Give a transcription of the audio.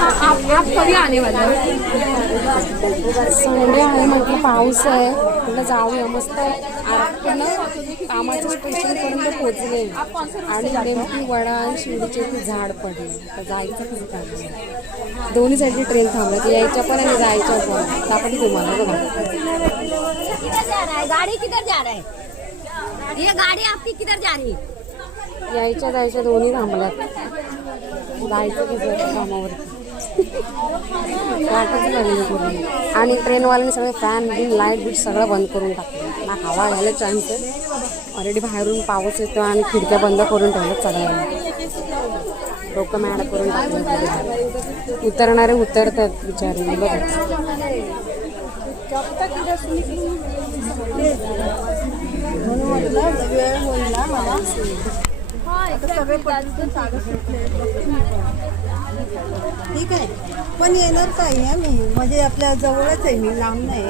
आप कधी आने वाला संडे आहे म्हटलं, पाऊस आहे म्हटलं जाऊया मस्त. पूर्ण कामाच्या स्टेशनपर्यंत पोहोचले आणि नेमकी वडा आणि शिवडीचे ते झाड पडले. तर जायचं कसं चाललं, दोन्ही साईडची ट्रेन थांबल्या, तर यायच्या पण आणि जायच्या पण. दाखवते तुम्हाला बघा. गाड़ी किधर जा रहा है? ये गाड़ी आपकी किधर जा रही है? यायच्या जायच्या दोन्ही थांबल्यात. जायचं कसं कामावरती वाटच लागली पूर्ण. आणि ट्रेनवाल्यांनी सगळे फॅन बिन लाईट बीट सगळं बंद करून टाकलं ना. हवा घ्यायला चान्स आहे. ऑलरेडी बाहेरून पाऊस येतो आणि खिडक्या बंद करून ठेवलं चढायला. डोकं मॅड करून टाकलं. उतरणारे उतरतात बिचारे बघा. वेळ होईल ना मला. आता सगळे ठीक आहे, पण येणार काय आहे मी, म्हणजे आपल्या जवळच आहे मी, लांब नाही.